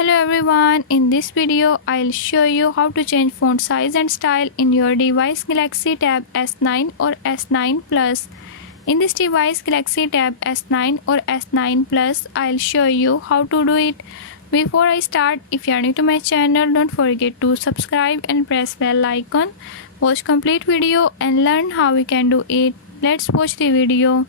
Hello everyone, in this video I'll show you how to change font size and style in your device Galaxy Tab S9 or S9 Plus. In this device Galaxy Tab S9 or S9 Plus, I'll show you how to do it. Before I start, if you are new to my channel, don't forget to subscribe and press bell icon. Watch complete video and learn how we can do it. Let's watch the video.